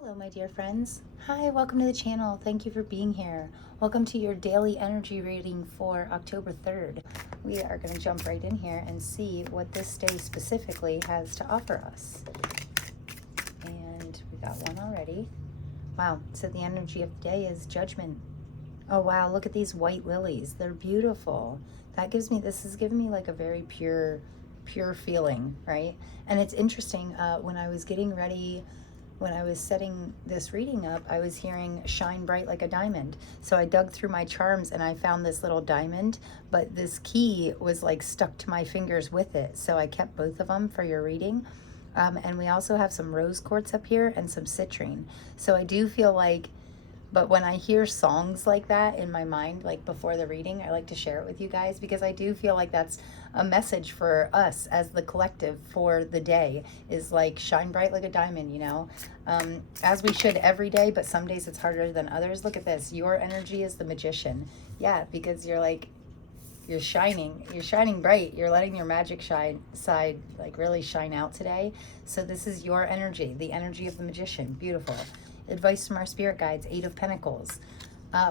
Hello, my dear friends. Hi, welcome to the channel. Thank you for being here. Welcome to your daily energy reading for October 3rd. We are going to jump right in here and see what this day specifically has to offer us. And we got one already. Wow, so the energy of the day is judgment. Oh, wow, look at these white lilies. They're beautiful. This is giving me like a very pure feeling, right? And it's interesting, when I was getting ready, when I was setting this reading up, I was hearing shine bright like a diamond. So I dug through my charms and I found this little diamond, but this key was like stuck to my fingers with it. So I kept both of them for your reading. And we also have some rose quartz up here and some citrine. So I do feel like, but when I hear songs like that in my mind, like before the reading, I like to share it with you guys because I do feel like that's a message for us as the collective for the day, is like shine bright like a diamond, you know, as we should every day, but some days it's harder than others. Look at this. Your energy is the magician. Yeah, because you're shining bright. You're letting your magic side like really shine out today. So this is your energy, the energy of the magician. Beautiful. Advice from our spirit guides, 8 of Pentacles.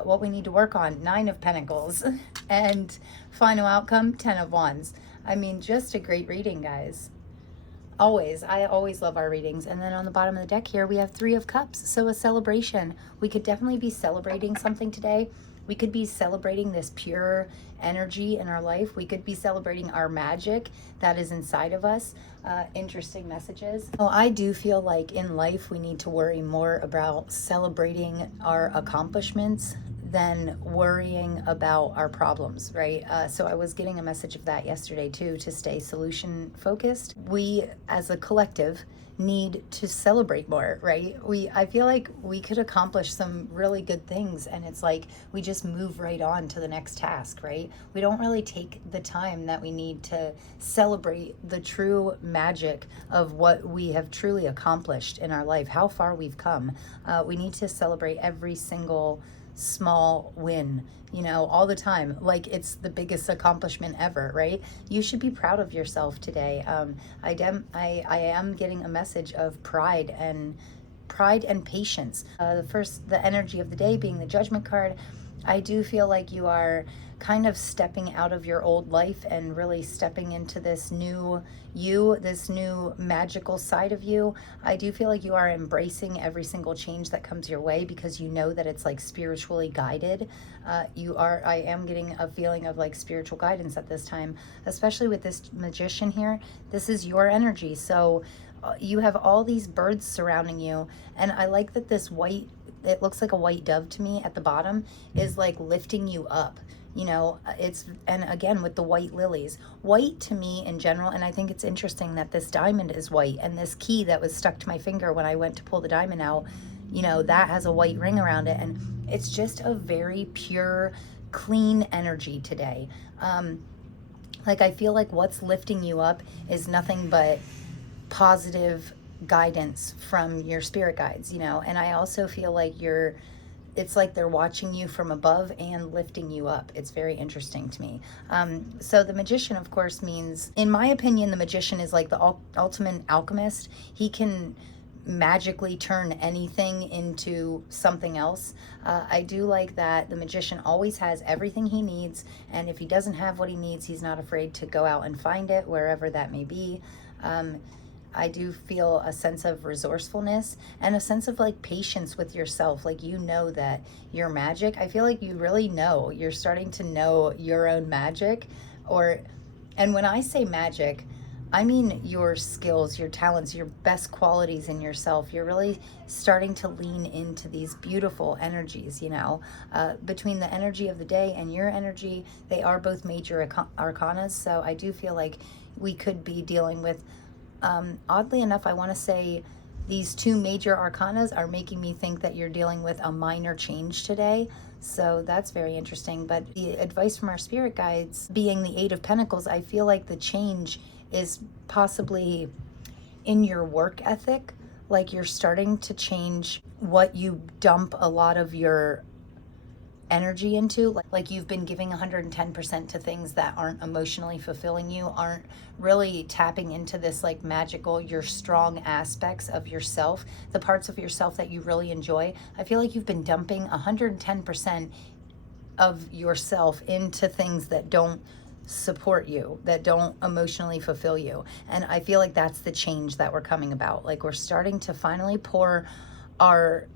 What we need to work on, 9 of Pentacles. And final outcome, 10 of Wands. I mean, just a great reading, guys. I always love our readings. And then on the bottom of the deck here, we have 3 of Cups. So a celebration. We could definitely be celebrating something today. We could be celebrating this pure energy in our life. We could be celebrating our magic that is inside of us. Interesting messages. Well, I do feel like in life we need to worry more about celebrating our accomplishments than worrying about our problems, right? So I was getting a message of that yesterday too, to stay solution focused. We as a collective need to celebrate more, right? I feel like we could accomplish some really good things, and it's like we just move right on to the next task, right? We don't really take the time that we need to celebrate the true magic of what we have truly accomplished in our life, how far we've come. We need to celebrate every single small win, you know, all the time, like it's the biggest accomplishment ever, right? You should be proud of yourself today. I am getting a message of pride and patience. The energy of the day being the Judgment card. I do feel like you are kind of stepping out of your old life and really stepping into this new you, this new magical side of you. I do feel like you are embracing every single change that comes your way because you know that it's like spiritually guided. I am getting a feeling of like spiritual guidance at this time, especially with this magician here. This is your energy. So you have all these birds surrounding you. And I like that this white, it looks like a white dove to me at the bottom, is like lifting you up. You know, and again, with the white lilies, white to me in general, and I think it's interesting that this diamond is white, and this key that was stuck to my finger when I went to pull the diamond out, you know, that has a white ring around it, and it's just a very pure, clean energy today. Like I feel like what's lifting you up is nothing but positive guidance from your spirit guides, you know. And I also feel like it's like they're watching you from above and lifting you up. It's very interesting to me. So the magician, of course, means, in my opinion, the magician is like the ultimate alchemist. He can magically turn anything into something else. I do like that the magician always has everything he needs, and if he doesn't have what he needs, he's not afraid to go out and find it, wherever that may be. I do feel a sense of resourcefulness and a sense of like patience with yourself. Like, you know that your magic, I feel like you really know, you're starting to know your own magic. And when I say magic, I mean your skills, your talents, your best qualities in yourself. You're really starting to lean into these beautiful energies, you know. Between the energy of the day and your energy, they are both major arcanas. So I do feel like we could be dealing with, oddly enough, I want to say these 2 major arcanas are making me think that you're dealing with a minor change today. So that's very interesting. But the advice from our spirit guides being the 8 of Pentacles, I feel like the change is possibly in your work ethic. Like you're starting to change what you dump a lot of your energy into. Like you've been giving 110% to things that aren't emotionally fulfilling you, aren't really tapping into this like magical, your strong aspects of yourself, the parts of yourself that you really enjoy. I feel like you've been dumping 110% of yourself into things that don't support you, that don't emotionally fulfill you. And I feel like that's the change that we're coming about. Like we're starting to finally pour our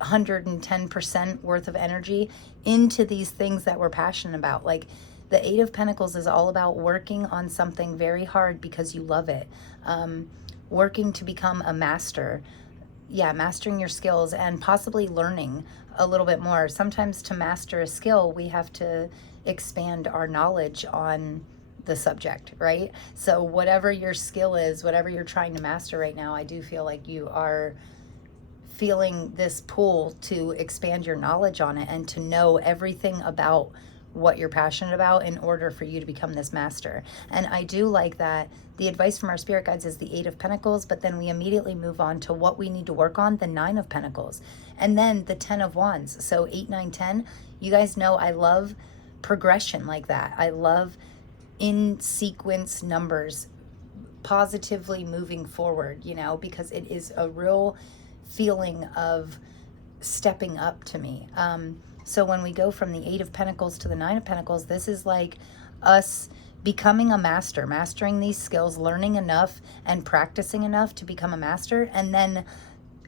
110% worth of energy into these things that we're passionate about. Like the Eight of Pentacles is all about working on something very hard because you love it. Working to become a master. Yeah, mastering your skills and possibly learning a little bit more. Sometimes to master a skill, we have to expand our knowledge on the subject, right? So whatever your skill is, whatever you're trying to master right now, I do feel like you are feeling this pull to expand your knowledge on it and to know everything about what you're passionate about in order for you to become this master. And I do like that the advice from our spirit guides is the Eight of Pentacles, but then we immediately move on to what we need to work on, the Nine of Pentacles, and then the 10 of Wands. So 8, 9, 10, you guys know I love progression like that. I love in sequence numbers, positively moving forward, you know, because it is a real feeling of stepping up to me. So when we go from the Eight of Pentacles to the Nine of Pentacles, this is like us becoming a master, mastering these skills, learning enough and practicing enough to become a master. And then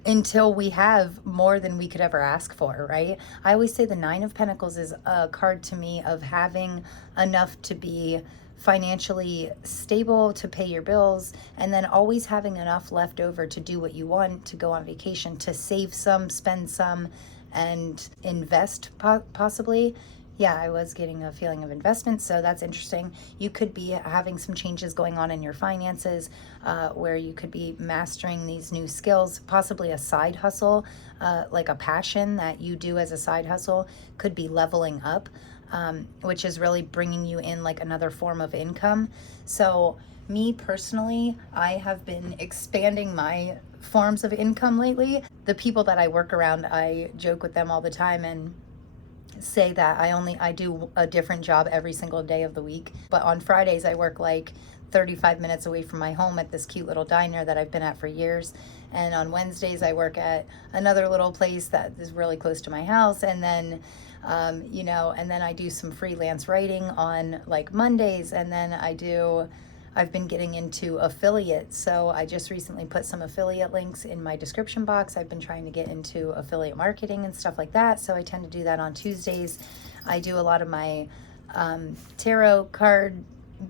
until we have more than we could ever ask for, right? I always say the Nine of Pentacles is a card to me of having enough to be financially stable, to pay your bills, and then always having enough left over to do what you want, to go on vacation, to save some, spend some, and invest possibly. Yeah, I was getting a feeling of investment, so that's interesting. You could be having some changes going on in your finances where you could be mastering these new skills, possibly a side hustle, like a passion that you do as a side hustle could be leveling up, which is really bringing you in like another form of income. So me personally, I have been expanding my forms of income lately. The people that I work around, I joke with them all the time and say that I do a different job every single day of the week. But on Fridays, I work like 35 minutes away from my home at this cute little diner that I've been at for years. And on Wednesdays, I work at another little place that is really close to my house. And then you know, and then I do some freelance writing on like Mondays, and then I've been getting into affiliate. So I just recently put some affiliate links in my description box. I've been trying to get into affiliate marketing and stuff like that. So I tend to do that on Tuesdays. I do a lot of my tarot card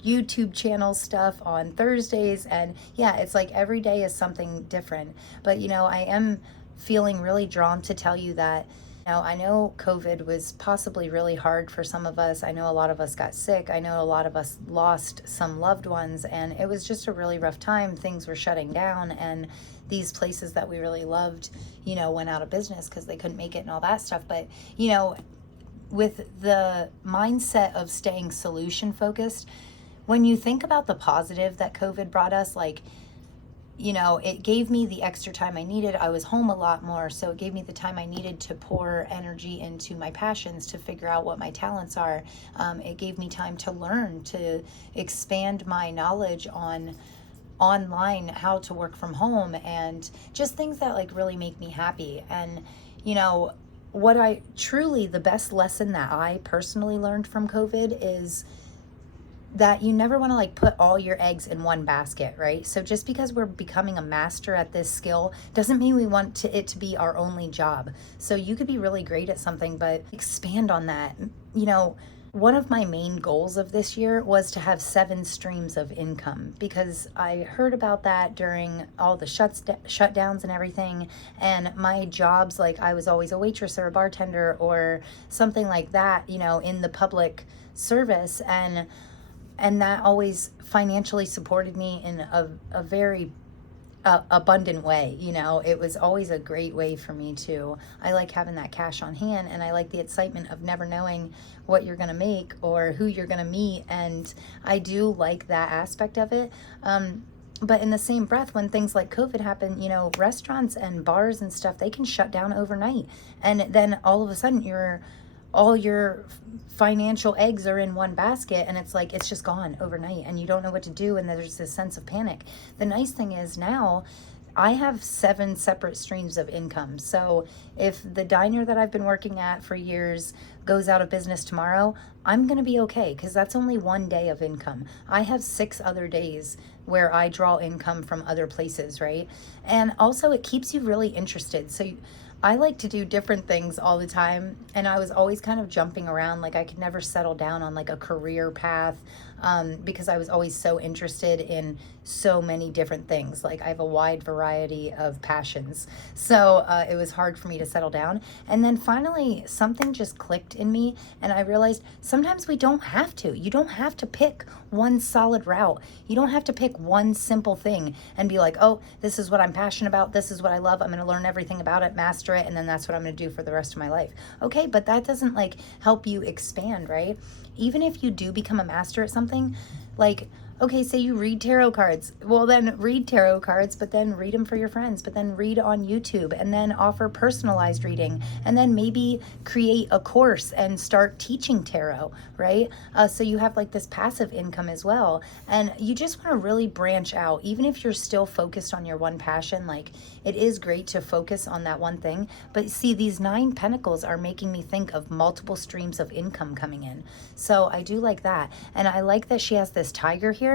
YouTube channel stuff on Thursdays. And yeah, it's like every day is something different. But you know, I am feeling really drawn to tell you that now, I know COVID was possibly really hard for some of us. I know a lot of us got sick. I know a lot of us lost some loved ones, and it was just a really rough time. Things were shutting down, and these places that we really loved, you know, went out of business because they couldn't make it and all that stuff. But, you know, with the mindset of staying solution focused, when you think about the positive that COVID brought us, like, you know, it gave me the extra time I needed. I was home a lot more, so it gave me the time I needed to pour energy into my passions, to figure out what my talents are. It gave me time to learn, to expand my knowledge on online, how to work from home, and just things that like really make me happy. And, you know, the best lesson that I personally learned from COVID is that you never want to like put all your eggs in one basket, right? So just because we're becoming a master at this skill doesn't mean we want it to be our only job. So you could be really great at something, but expand on that. You know, one of my main goals of this year was to have 7 streams of income, because I heard about that during all the shutdowns and everything. And my jobs, like I was always a waitress or a bartender or something like that, you know, in the public service. And that always financially supported me in a very abundant way. You know, it was always a great way for me to, I like having that cash on hand, and I like the excitement of never knowing what you're going to make or who you're going to meet. And I do like that aspect of it. But in the same breath, when things like COVID happen, you know, restaurants and bars and stuff, they can shut down overnight. And then all of a sudden you're all your financial eggs are in one basket, and it's like it's just gone overnight and you don't know what to do, and there's this sense of panic. The nice thing is now I have 7 separate streams of income. So if the diner that I've been working at for years goes out of business tomorrow, I'm going to be okay, because that's only one day of income. I have 6 other days where I draw income from other places, right? And also it keeps you really interested. So I like to do different things all the time, and I was always kind of jumping around. Like I could never settle down on like a career path, because I was always so interested in so many different things. Like I have a wide variety of passions, so it was hard for me to settle down. And then finally something just clicked in me, and I realized sometimes we don't have to. You don't have to pick one solid route. You don't have to pick one simple thing and be like, oh, this is what I'm passionate about, this is what I love, I'm going to learn everything about it, master it, and then that's what I'm going to do for the rest of my life. Okay, but that doesn't like help you expand, right? Even if you do become a master at something, like, okay, say you read tarot cards. Well, then read tarot cards, but then read them for your friends, but then read on YouTube, and then offer personalized reading, and then maybe create a course and start teaching tarot, right? So you have like this passive income as well. And you just want to really branch out. Even if you're still focused on your one passion, like it is great to focus on that one thing. But see, these 9 pentacles are making me think of multiple streams of income coming in. So I do like that. And I like that she has this tiger here,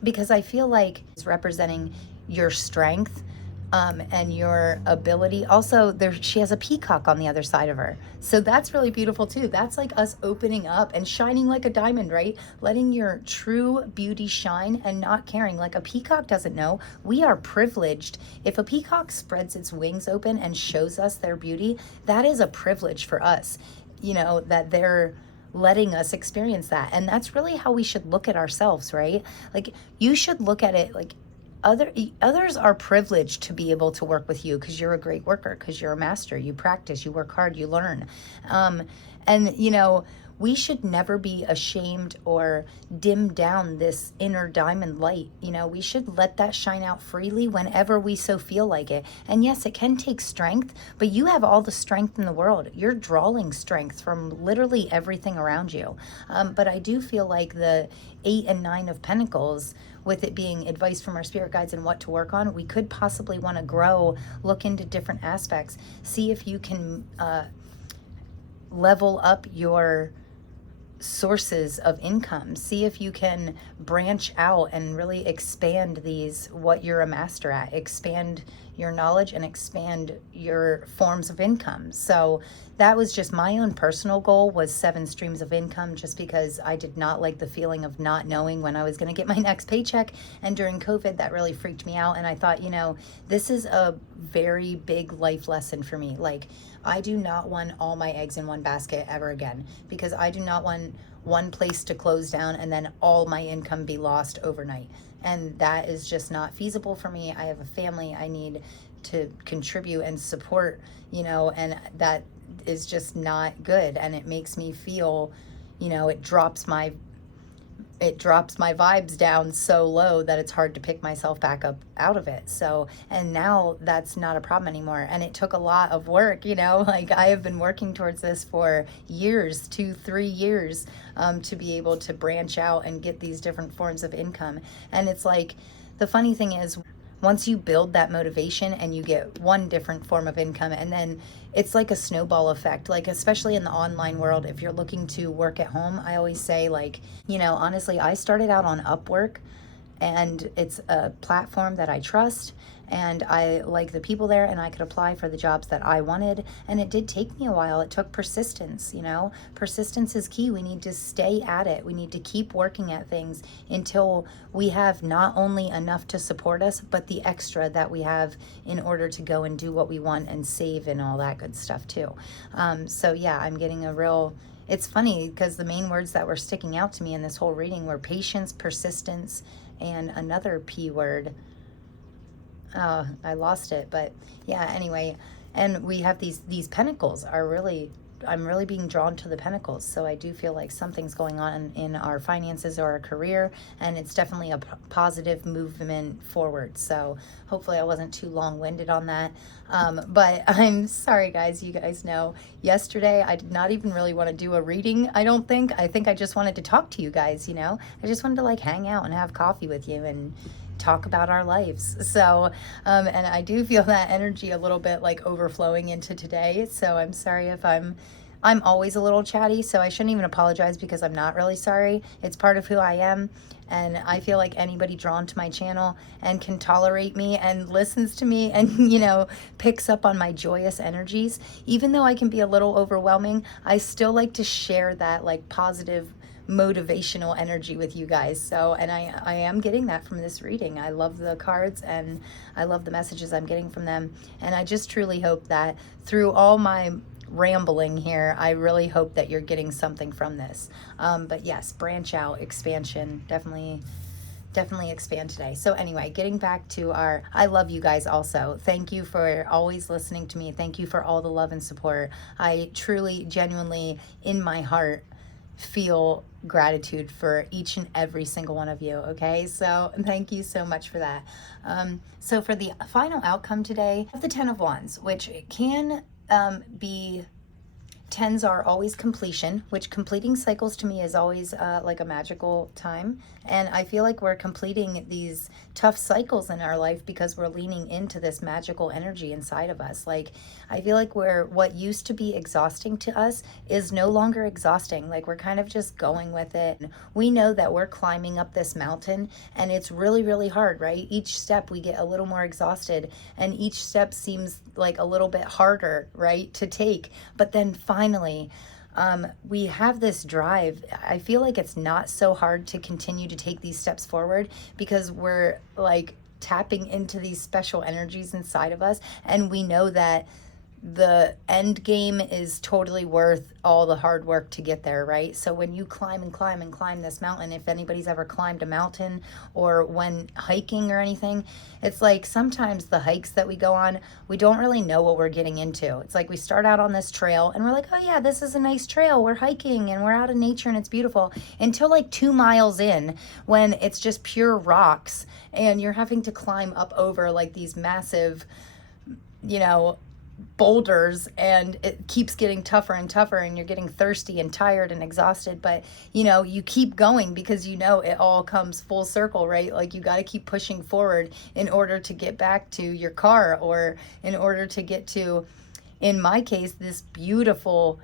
because I feel like it's representing your strength, and your ability. Also, she has a peacock on the other side of her, so that's really beautiful too. That's like us opening up and shining like a diamond, right? Letting your true beauty shine and not caring. Like a peacock doesn't know. We are privileged. If a peacock spreads its wings open and shows us their beauty, that is a privilege for us, that they're letting us experience that. And that's really how we should look at ourselves, right? Like you should look at it like others are privileged to be able to work with you because you're a great worker, because you're a master, you practice, you work hard, you learn. And we should never be ashamed or dim down this inner diamond light. We should let that shine out freely whenever we so feel like it. And yes, it can take strength, but you have all the strength in the world. You're drawing strength from literally everything around you. But I do feel like the 8 and 9 of Pentacles, with it being advice from our spirit guides and what to work on, we could possibly want to grow, look into different aspects, see if you can level up your sources of income, see if you can branch out and really expand what you're a master at, expand your knowledge and expand your forms of income. So that was just my own personal goal, was 7 streams of income, just because I did not like the feeling of not knowing when I was going to get my next paycheck. And during COVID, that really freaked me out. And I thought, this is a very big life lesson for me. Like, I do not want all my eggs in one basket ever again, because I do not want one place to close down and then all my income be lost overnight. And that is just not feasible for me. I have a family I need to contribute and support, and that is just not good. And it makes me feel, it drops my vibes down so low that it's hard to pick myself back up out of it. So, and now that's not a problem anymore. And it took a lot of work, like I have been working towards this for years, 2-3 years, to be able to branch out and get these different forms of income. And it's like, the funny thing is, once you build that motivation and you get one different form of income, and then it's like a snowball effect. Like, especially in the online world, if you're looking to work at home, I always say, like, honestly, I started out on Upwork, and it's a platform that I trust, and I like the people there, and I could apply for the jobs that I wanted. And it did take me a while. It took persistence. Persistence is key. We need to stay at it. We need to keep working at things until we have not only enough to support us, but the extra that we have in order to go and do what we want and save and all that good stuff too. So yeah, I'm getting it's funny because the main words that were sticking out to me in this whole reading were patience, persistence, and another P word. I lost it, but yeah, anyway. And we have these pentacles are really I'm really being drawn to the pentacles. So I do feel like something's going on in our finances or our career, and it's definitely a positive movement forward. So hopefully I wasn't too long-winded on that. But I'm sorry, guys. You guys know yesterday I did not even really want to do a reading. I don't think. I think I just wanted to talk to you guys, you know. I just wanted to like hang out and have coffee with you and talk about our lives. So and I do feel that energy a little bit like overflowing into today. So I'm sorry if I'm always a little chatty, so I shouldn't even apologize because I'm not really sorry. It's part of who I am. And I feel like anybody drawn to my channel and can tolerate me and listens to me and, you know, picks up on my joyous energies, even though I can be a little overwhelming, I still like to share that like positive motivational energy with you guys. So, and I am getting that from this reading. I love the cards and I love the messages I'm getting from them. And I just truly hope that through all my rambling here, I really hope that you're getting something from this. But yes, branch out, expansion, definitely expand today. So anyway, getting back to I love you guys also. Thank you for always listening to me. Thank you for all the love and support. I truly, genuinely, in my heart, feel gratitude for each and every single one of you. Okay, so thank you so much for that. So for the final outcome today of the 10 of Wands, which can be, tens are always completion, which completing cycles to me is always like a magical time. And I feel like we're completing these tough cycles in our life because we're leaning into this magical energy inside of us. Like, I feel like what used to be exhausting to us is no longer exhausting. Like, we're kind of just going with it. We know that we're climbing up this mountain and it's really, really hard, right? Each step we get a little more exhausted and each step seems like a little bit harder, right, to take. But then finally, we have this drive. I feel like it's not so hard to continue to take these steps forward because we're like tapping into these special energies inside of us, and we know that the end game is totally worth all the hard work to get there, right? So when you climb and climb and climb this mountain, if anybody's ever climbed a mountain or when hiking or anything, it's like sometimes the hikes that we go on, we don't really know what we're getting into. It's like we start out on this trail and we're like, oh yeah, this is a nice trail. We're hiking and we're out in nature and it's beautiful, until like 2 miles in when it's just pure rocks and you're having to climb up over like these massive, you know, boulders, and it keeps getting tougher and tougher and you're getting thirsty and tired and exhausted, but you know, you keep going because you know it all comes full circle, right? Like, you got to keep pushing forward in order to get back to your car, or in order to get to, in my case, this beautiful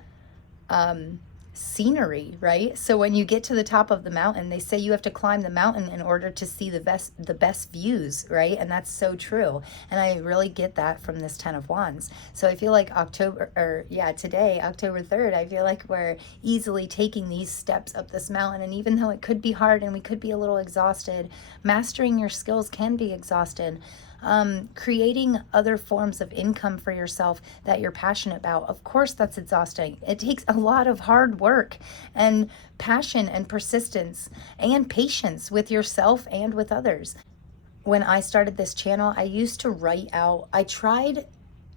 scenery, right? So when you get to the top of the mountain, they say you have to climb the mountain in order to see the best views, right? And that's so true. And I really get that from this 10 of Wands. So I feel like today, October 3rd, I feel like we're easily taking these steps up this mountain. And even though it could be hard and we could be a little exhausted, mastering your skills can be exhausted. Creating other forms of income for yourself that you're passionate about, of course that's exhausting. It takes a lot of hard work and passion and persistence and patience with yourself and with others. When I started this channel, I used to write out, I tried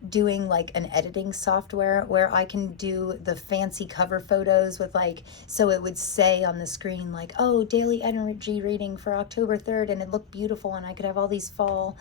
doing like an editing software where I can do the fancy cover photos with like, so it would say on the screen like, oh, daily energy reading for October 3rd, and it looked beautiful and I could have all these fall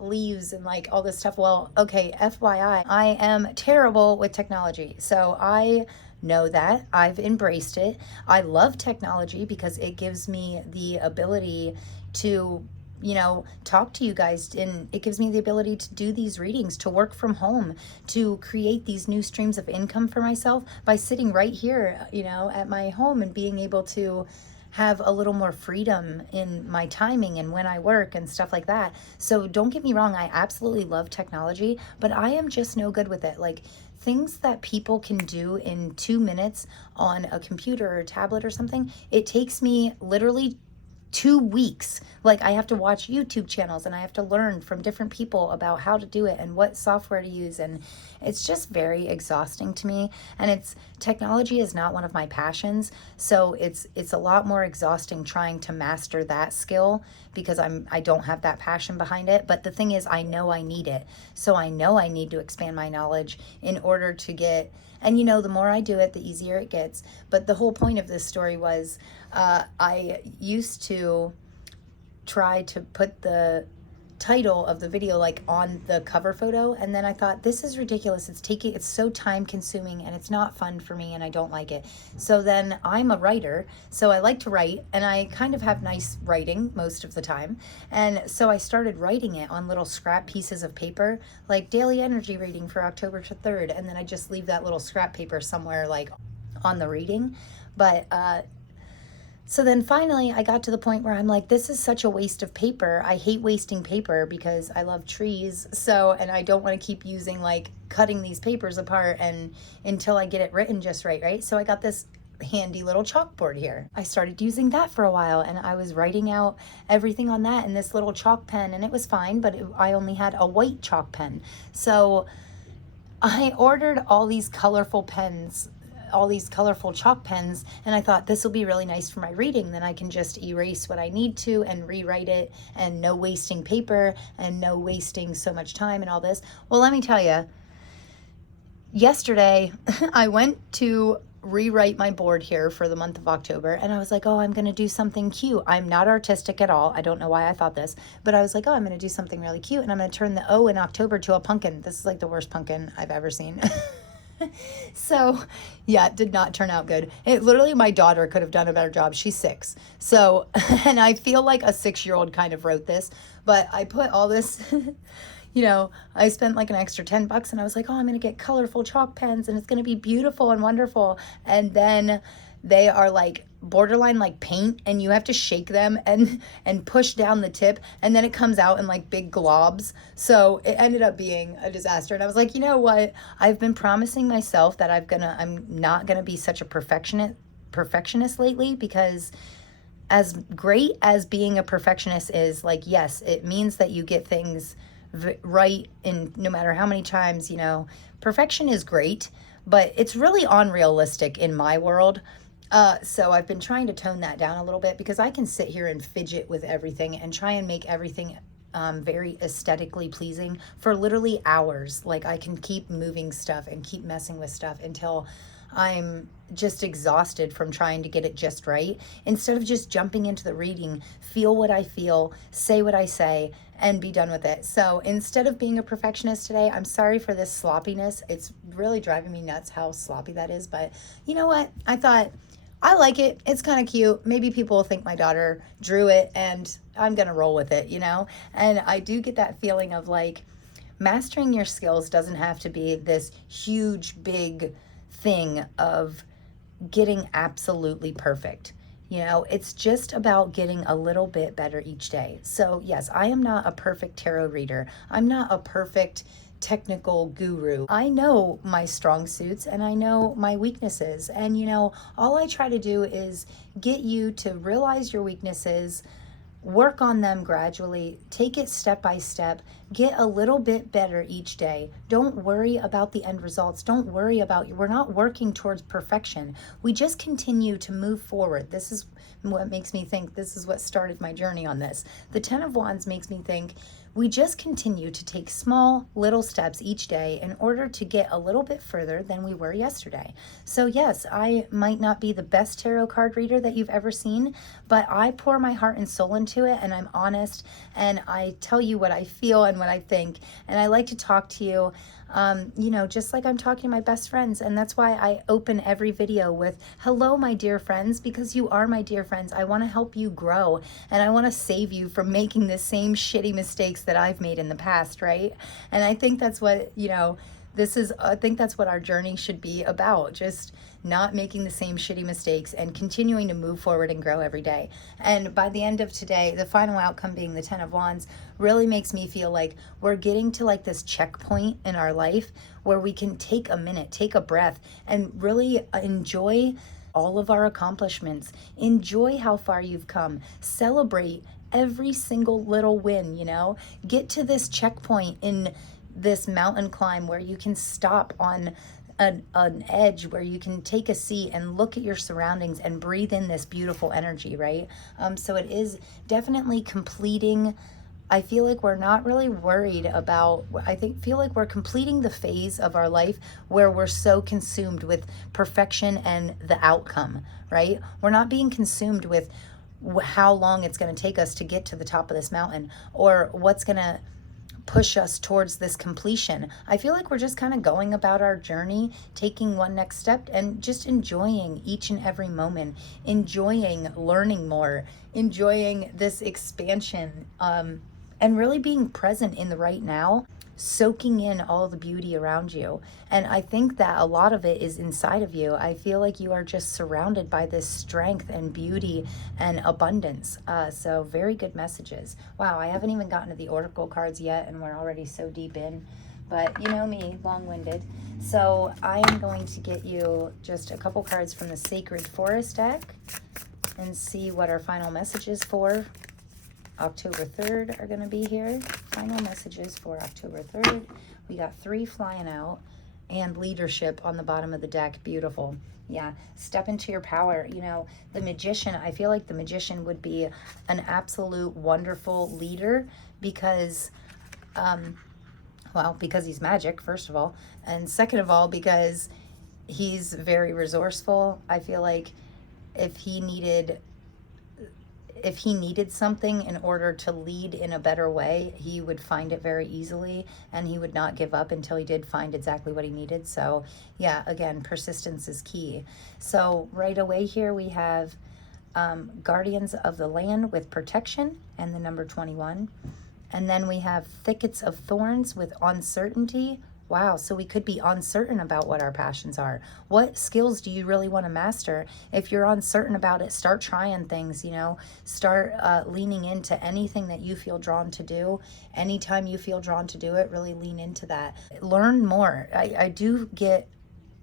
leaves and like all this stuff. Well, okay, FYI, I am terrible with technology. So I know that. I've embraced it. I love technology because it gives me the ability to, you know, talk to you guys, and it gives me the ability to do these readings, to work from home, to create these new streams of income for myself by sitting right here, you know, at my home and being able to have a little more freedom in my timing and when I work and stuff like that. So don't get me wrong, I absolutely love technology, but I am just no good with it. Like, things that people can do in 2 minutes on a computer or a tablet or something, it takes me literally 2 weeks. Like, I have to watch YouTube channels and I have to learn from different people about how to do it and what software to use. And it's just very exhausting to me. And technology is not one of my passions. So it's a lot more exhausting trying to master that skill because I don't have that passion behind it. But the thing is, I know I need it. So I know I need to expand my knowledge in order to get, and the more I do it, the easier it gets. But the whole point of this story was, I used to try to put the title of the video like on the cover photo, and then I thought, this is ridiculous. It's so time consuming and it's not fun for me and I don't like it. So then, I'm a writer, so I like to write, and I kind of have nice writing most of the time. And so I started writing it on little scrap pieces of paper, like daily energy reading for October 3rd, and then I just leave that little scrap paper somewhere like on the reading. But so then finally I got to the point where I'm like, this is such a waste of paper. I hate wasting paper because I love trees. And I don't want to keep using, like, cutting these papers apart and until I get it written just right? So I got this handy little chalkboard here. I started using that for a while, and I was writing out everything on that in this little chalk pen, and it was fine, but I only had a white chalk pen. So I ordered all these colorful pens, all these colorful chalk pens, and I thought, this will be really nice for my reading. Then I can just erase what I need to and rewrite it, and no wasting paper and no wasting so much time and all this. Well, let me tell you, yesterday I went to rewrite my board here for the month of October, and I was like, oh, I'm going to do something cute. I'm not artistic at all. I don't know why I thought this, but I was like, oh, I'm going to do something really cute, and I'm going to turn the O in October to a pumpkin. This is like the worst pumpkin I've ever seen. So yeah, it did not turn out good. It literally, my daughter could have done a better job. She's 6. So, and I feel like a 6-year-old kind of wrote this, but I put all this, I spent like an extra $10, and I was like, oh, I'm going to get colorful chalk pens and it's going to be beautiful and wonderful. And then they are like borderline like paint, and you have to shake them and push down the tip, and then it comes out in like big globs. So it ended up being a disaster. And I was like, you know what? I've been promising myself that I'm not gonna be such a perfectionist lately, because as great as being a perfectionist is, like, yes, it means that you get things right in no matter how many times, perfection is great, but it's really unrealistic in my world. So I've been trying to tone that down a little bit, because I can sit here and fidget with everything and try and make everything very aesthetically pleasing for literally hours. Like, I can keep moving stuff and keep messing with stuff until I'm just exhausted from trying to get it just right, instead of just jumping into the reading, feel what I feel, say what I say, and be done with it. So instead of being a perfectionist today, I'm sorry for this sloppiness. It's really driving me nuts how sloppy that is. But you know what? I thought, I like it. It's kind of cute. Maybe people will think my daughter drew it, and I'm going to roll with it, And I do get that feeling of, like, mastering your skills doesn't have to be this huge, big thing of getting absolutely perfect. It's just about getting a little bit better each day. So yes, I am not a perfect tarot reader. I'm not a perfect technical guru. I know my strong suits and I know my weaknesses. And all I try to do is get you to realize your weaknesses, work on them gradually, take it step by step, get a little bit better each day. Don't worry about the end results. Don't worry about, we're not working towards perfection. We just continue to move forward. This is what makes me think, this is what started my journey on this. The 10 of Wands makes me think we just continue to take small little steps each day in order to get a little bit further than we were yesterday. So yes, I might not be the best tarot card reader that you've ever seen, but I pour my heart and soul into it, and I'm honest, and I tell you what I feel and what I think, and I like to talk to you just like I'm talking to my best friends. And that's why I open every video with, hello, my dear friends, because you are my dear friends. I want to help you grow, and I want to save you from making the same shitty mistakes that I've made in the past, right? And I think that's what, I think that's what our journey should be about. Just not making the same shitty mistakes and continuing to move forward and grow every day. And by the end of today, the final outcome being the 10 of Wands really makes me feel like we're getting to like this checkpoint in our life where we can take a minute, take a breath, and really enjoy all of our accomplishments. Enjoy how far you've come. Celebrate every single little win, you know? Get to this checkpoint in this mountain climb where you can stop on an edge, where you can take a seat and look at your surroundings and breathe in this beautiful energy, right? So it is definitely completing. I feel like we're not really worried about, feel like we're completing the phase of our life where we're so consumed with perfection and the outcome, right? We're not being consumed with how long it's going to take us to get to the top of this mountain, or what's going to push us towards this completion. I feel like we're just kind of going about our journey, taking one next step and just enjoying each and every moment, enjoying learning more, enjoying this expansion, and really being present in the right now, soaking in all the beauty around you. And I think that a lot of it is inside of you. I feel like you are just surrounded by this strength and beauty and abundance. So very good messages. Wow, I haven't even gotten to the oracle cards yet, and we're already so deep in. But you know me, long-winded. So I am going to get you just a couple cards from the Sacred Forest deck and see what our final messages for October 3rd are going to be here. Final messages for October 3rd. We got 3 flying out and leadership on the bottom of the deck. Beautiful. Yeah, step into your power. You know, the Magician, I feel like the Magician would be an absolute wonderful leader because, well, because he's magic, first of all. And second of all, because he's very resourceful. I feel like if he needed something in order to lead in a better way, he would find it very easily, and he would not give up until he did find exactly what he needed. So yeah, again, persistence is key. So right away here we have Guardians of the Land with protection and the number 21. And then we have Thickets of Thorns with uncertainty. Wow, so we could be uncertain about what our passions are. What skills do you really want to master? If you're uncertain about it, start trying things, you know. Start leaning into anything that you feel drawn to do. Anytime you feel drawn to do it, really lean into that. Learn more. I do get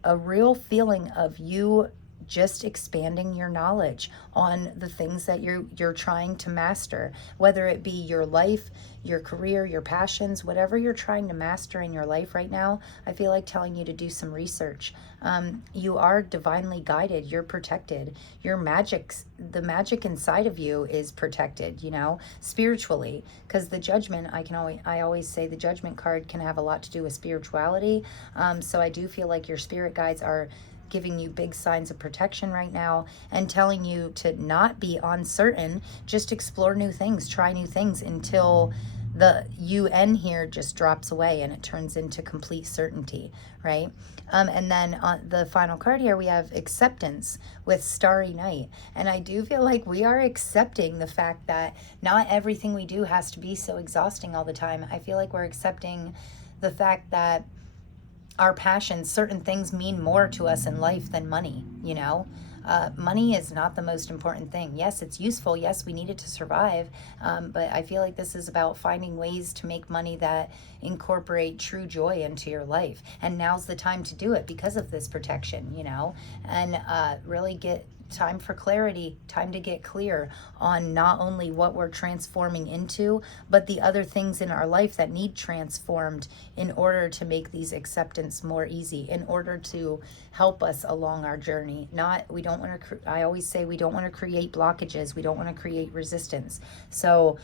a real feeling of you just expanding your knowledge on the things that you're trying to master, whether it be your life, your career, your passions, whatever you're trying to master in your life right now. I feel like telling you to do some research. You are divinely guided. You're protected. Your the magic inside of you is protected, you know, spiritually, because the Judgment, I always say the Judgment card can have a lot to do with spirituality. So I do feel like your spirit guides are giving you big signs of protection right now and telling you to not be uncertain, just explore new things, try new things until the UN here just drops away and it turns into complete certainty, right? And then on the final card here, we have Acceptance with Starry Night. And I do feel like we are accepting the fact that not everything we do has to be so exhausting all the time. I feel like we're accepting the fact that our passions, certain things mean more to us in life than money, you know? Money is not the most important thing. Yes, it's useful. Yes, we need it to survive. But I feel like this is about finding ways to make money that incorporate true joy into your life. And now's the time to do it because of this protection, you know? And really get time for clarity, time to get clear on not only what we're transforming into, but the other things in our life that need transformed in order to make these acceptance more easy, in order to help us along our journey. We don't want to, I always say we don't want to create blockages. We don't want to create resistance. So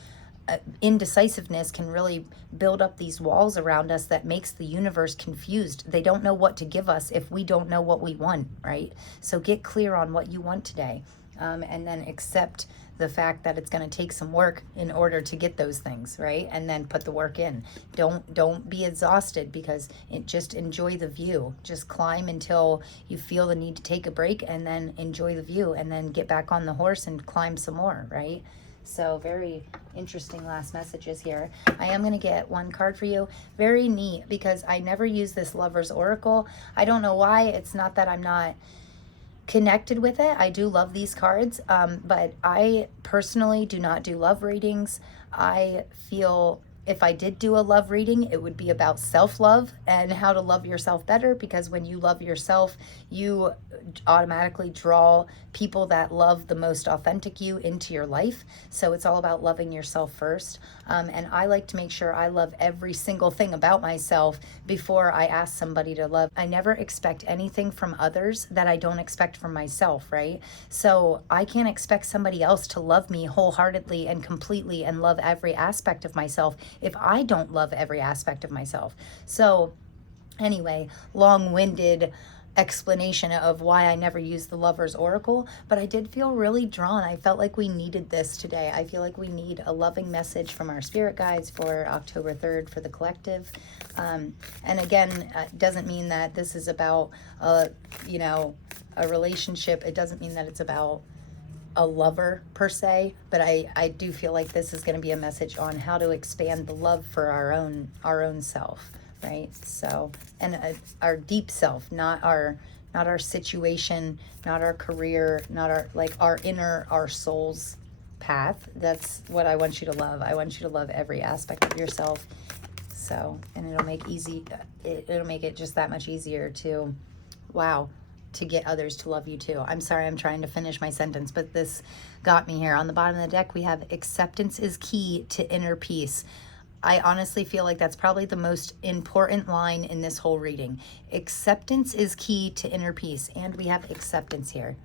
indecisiveness can really build up these walls around us that makes the universe confused. They don't know what to give us if we don't know what we want, right? So get clear on what you want today, and then accept the fact that it's going to take some work in order to get those things, right? And then put the work in. Don't be exhausted, because just enjoy the view. Just climb until you feel the need to take a break, and then enjoy the view, and then get back on the horse and climb some more, right? So very interesting last messages here. I am going to get one card for you. Very neat, because I never use this Lover's Oracle. I don't know why. It's not that I'm not connected with it. I do love these cards, but I personally do not do love readings. I feel if I did do a love reading, it would be about self-love and how to love yourself better, because when you love yourself, you automatically draw people that love the most authentic you into your life. So it's all about loving yourself first. And I like to make sure I love every single thing about myself before I ask somebody to love. I never expect anything from others that I don't expect from myself, right? So I can't expect somebody else to love me wholeheartedly and completely and love every aspect of myself if I don't love every aspect of myself. So anyway, long-winded explanation of why I never used the Lover's Oracle, but I did feel really drawn. I felt like we needed this today. I feel like we need a loving message from our spirit guides for October 3rd for the collective. And again, doesn't mean that this is about, you know, a relationship. It doesn't mean that it's about a lover per se, but I do feel like this is going to be a message on how to expand the love for our own self, right? So, and our deep self, not our situation, not our career, not our, like, our inner, our soul's path. That's what I want you to love. I want you to love every aspect of yourself. So, and it'll make it just that much easier to, wow, to get others to love you too. I'm sorry, I'm trying to finish my sentence, but this got me here. On the bottom of the deck, we have acceptance is key to inner peace. I honestly feel like that's probably the most important line in this whole reading. Acceptance is key to inner peace, and we have acceptance here.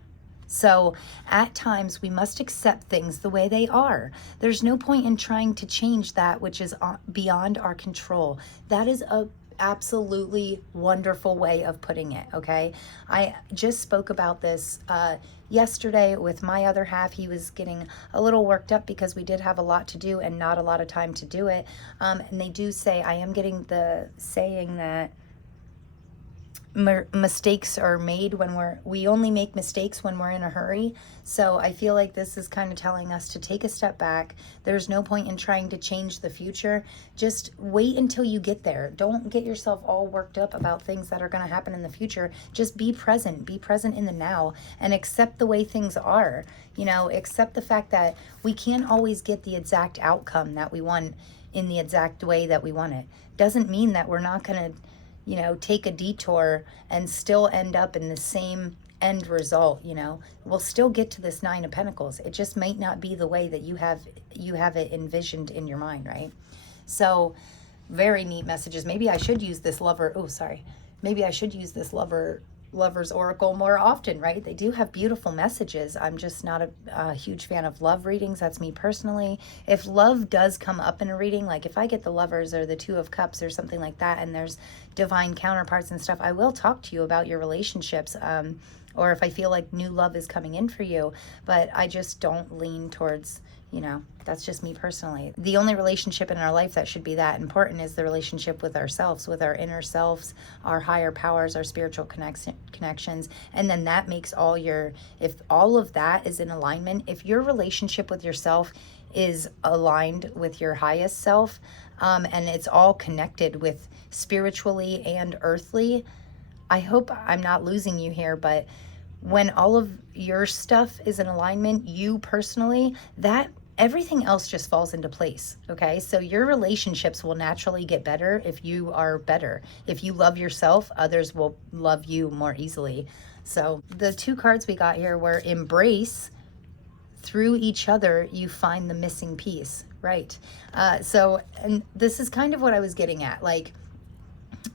So at times we must accept things the way they are. There's no point in trying to change that which is beyond our control. That is a absolutely wonderful way of putting it, okay? I just spoke about this yesterday with my other half. He was getting a little worked up because we did have a lot to do and not a lot of time to do it. And they do say, I am getting the saying that mistakes are made when we only make mistakes when we're in a hurry. So I feel like this is kind of telling us to take a step back. There's no point in trying to change the future. Just wait until you get there. Don't get yourself all worked up about things that are going to happen in the future. Just be present in the now, and accept the way things are. You know, accept the fact that we can't always get the exact outcome that we want in the exact way that we want it. Doesn't mean that we're not going to, you know, take a detour and still end up in the same end result. You know, we'll still get to this Nine of Pentacles. It just might not be the way that you have it envisioned in your mind, right? So very neat messages. Maybe I should use this maybe I should use this Lover's Oracle more often, right? They do have beautiful messages. I'm just not a huge fan of love readings. That's me personally. If love does come up in a reading, like if I get the Lovers or the Two of Cups or something like that, and there's divine counterparts and stuff, I will talk to you about your relationships, or if I feel like new love is coming in for you. But I just don't lean towards, you know, that's just me personally. The only relationship in our life that should be that important is the relationship with ourselves, with our inner selves, our higher powers, our spiritual connections. And then that makes if all of that is in alignment, if your relationship with yourself is aligned with your highest self, and it's all connected with spiritually and earthly, I hope I'm not losing you here, but when all of your stuff is in alignment, you personally, that everything else just falls into place, okay? So your relationships will naturally get better if you are better. If you love yourself, others will love you more easily. So the two cards we got here were embrace. Through each other, you find the missing piece, right? And this is kind of what I was getting at. Like,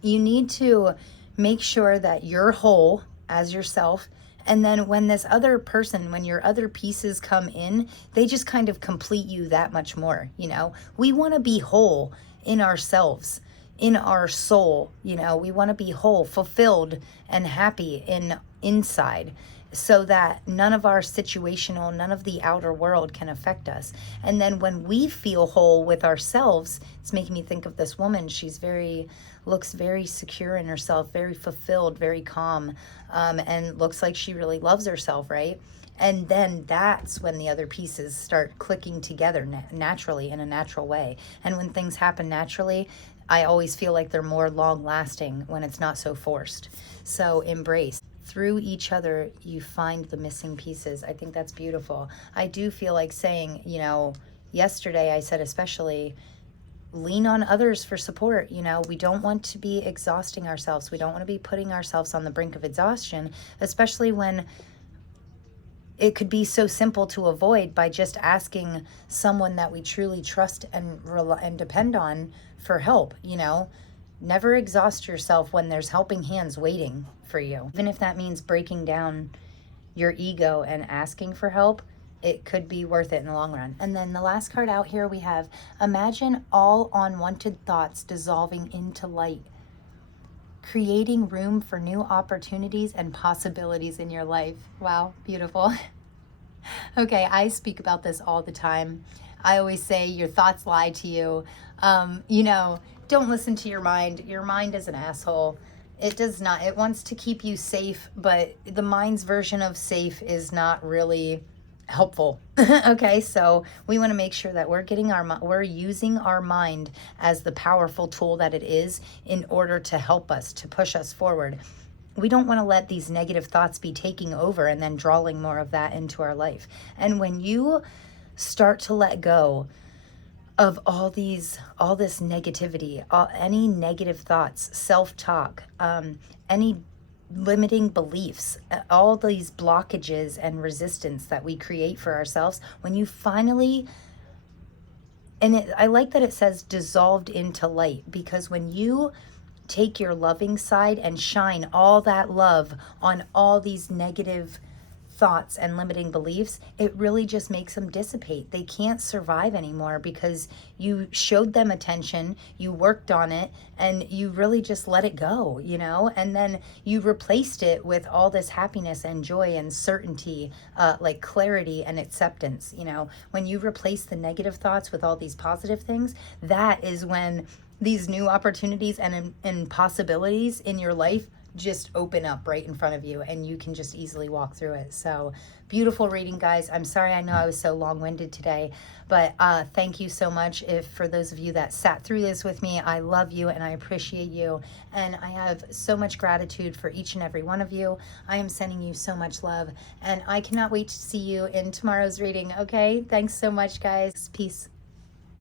you need to make sure that you're whole as yourself. And then when your other pieces come in, they just kind of complete you that much more, you know? We want to be whole in ourselves, in our soul, you know? We want to be whole, fulfilled, and happy inside, so that none of the outer world can affect us. And then when we feel whole with ourselves, it's making me think of this woman. Looks very secure in herself, very fulfilled, very calm, and looks like she really loves herself, right? And then that's when the other pieces start clicking together naturally, in a natural way. And when things happen naturally, I always feel like they're more long lasting when it's not so forced. So embrace. Through each other, you find the missing pieces. I think that's beautiful. I do feel like saying, you know, yesterday I said especially, lean on others for support. You know, we don't want to be exhausting ourselves. We don't want to be putting ourselves on the brink of exhaustion, especially when it could be so simple to avoid by just asking someone that we truly trust and depend on for help. You know, never exhaust yourself when there's helping hands waiting for you. Even if that means breaking down your ego and asking for help, it could be worth it in the long run. And then the last card out here we have, imagine all unwanted thoughts dissolving into light, creating room for new opportunities and possibilities in your life. Wow, beautiful. Okay, I speak about this all the time. I always say your thoughts lie to you. You know, don't listen to your mind. Your mind is an asshole. It does not. It wants to keep you safe, but the mind's version of safe is not really helpful. Okay, so we want to make sure that we're using our mind as the powerful tool that it is in order to help us, to push us forward. We don't want to let these negative thoughts be taking over and then drawing more of that into our life. And when you start to let go of all this negativity, any negative thoughts, self-talk, any limiting beliefs, all these blockages and resistance that we create for ourselves, when you finally, I like that it says dissolved into light, because when you take your loving side and shine all that love on all these negative thoughts and limiting beliefs, it really just makes them dissipate. They can't survive anymore because you showed them attention, you worked on it, and you really just let it go, you know? And then you replaced it with all this happiness and joy and certainty, like clarity and acceptance, you know? When you replace the negative thoughts with all these positive things, that is when these new opportunities and possibilities in your life just open up right in front of you, and you can just easily walk through it. So beautiful reading, guys. I'm sorry, I know I was so long-winded today, but thank you so much. If for those of you that sat through this with me, I love you and I appreciate you, and I have so much gratitude for each and every one of you. I am sending you so much love, and I cannot wait to see you in tomorrow's reading. Okay, thanks so much, guys. Peace.